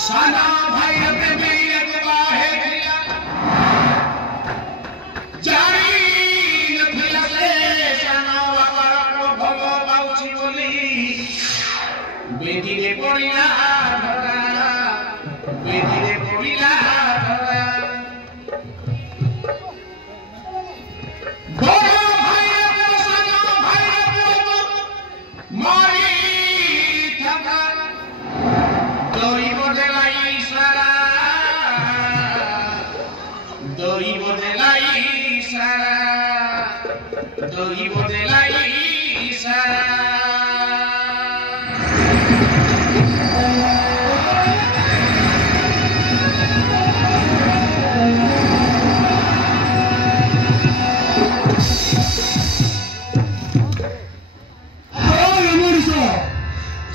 साना भाई अपने मेरे बाहे दिया বেদিরে পড়িলা ধরা বেদিরে পড়িলা ধরা বড় ভাইরে পোষানো ভাইরে মারি থাকা দৈব দেলাই সারা দৈব দেলাই সারা দৈব দেলাই সারা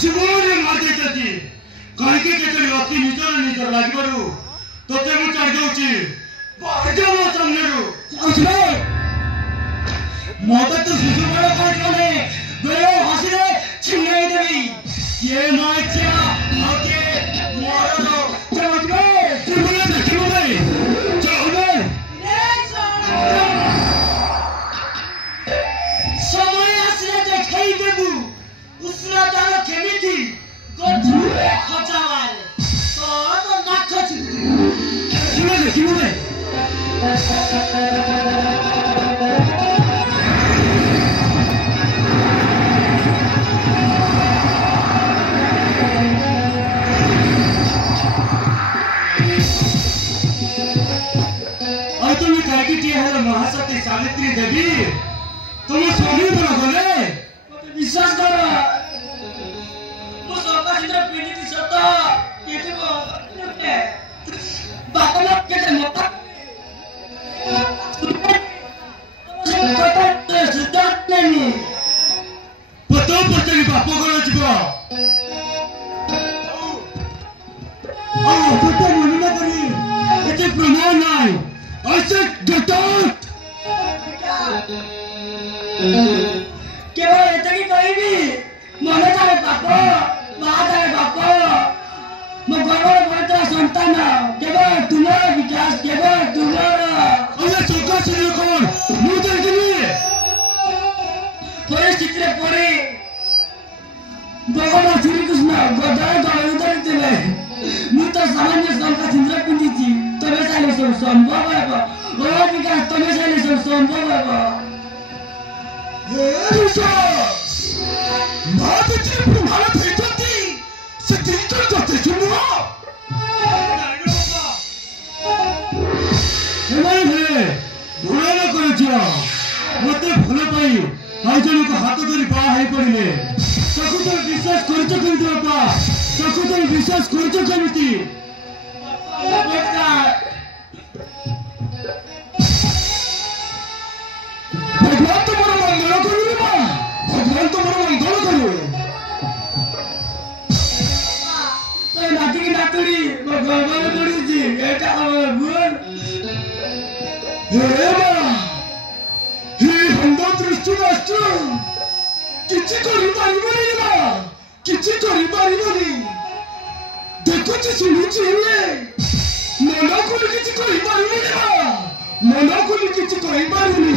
জীবনের মাঝে যদি কাইকে কেতরি অতি নিজর নিজর লাগবারু তোতে মু চাই দউছি বাজা মো সামনেরু আসবে মতে তো শিশু বড় করে বেও হাসিরে ছিনিয়ে দেবি কে মাইছা ওকে মরো চলবে জীবনে দেখিব ভাই চলবে সময় আসলে দেখাই দেবু उसना तारा केमिति गच्छु खचावाल तो नाखछु किमले और तुम्हें काकी की है महासती सावित्री देवी तुम्हें स्वामी बना बोले विश्वास करो मो सरकार सिद्ध पीड़ित सत केते को बातला केते मत कोता सिद्धार्थ नहीं पतो पतरी बाप कोन छिबो आ पतो मन न करी एते प्रमाण नाही ऐसे गेट आउट केवल एतकी कहबी मने जाए बाप मां जाए बाप मो गरर बड़ा संतान केवल तुम्हारा विकास केवल तुम्हारा अरे चौका से कौन मु देखनी परिस्थिति रे पड़े भगवान श्री कृष्ण गदाय गदाय उतरते मु तो सामान्य संका सिंद्र पिंदिची तबे साले सब संभव है ओ विकास तबे साले सब संभव है मत भल पाई जन को हाथ धरी बाहर पड़े सकुतर विश्वास करछ केमती बापा सकुतर विश्वास करछ केमती भगवान तुम्हारा मंगल करू भगवान तुम्हारा मंगल करू तो नाती की नातुरी भगवान पड़ी जी एटा हमर गुण हे बा हे हंदो दृष्टि राष्ट्र किछि करि पारिबनी बा किछि करि पारिबनी देखुछि सुनुछि हे मन को किछि करि पारिबनी बा मन को किछि करि पारिबनी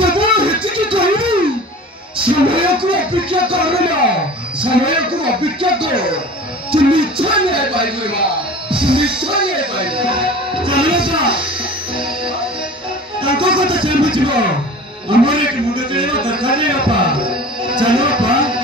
केवल हेतिकी कहबी समय को अपेक्षा कर ना समय को अपेक्षा कर तू निश्चय नहीं पाइबे बा निश्चय नहीं पाइबे चलो सा ताको को तो समझबो हमरे के मुंडे चलेबो दरकार नहीं बापा चलो बापा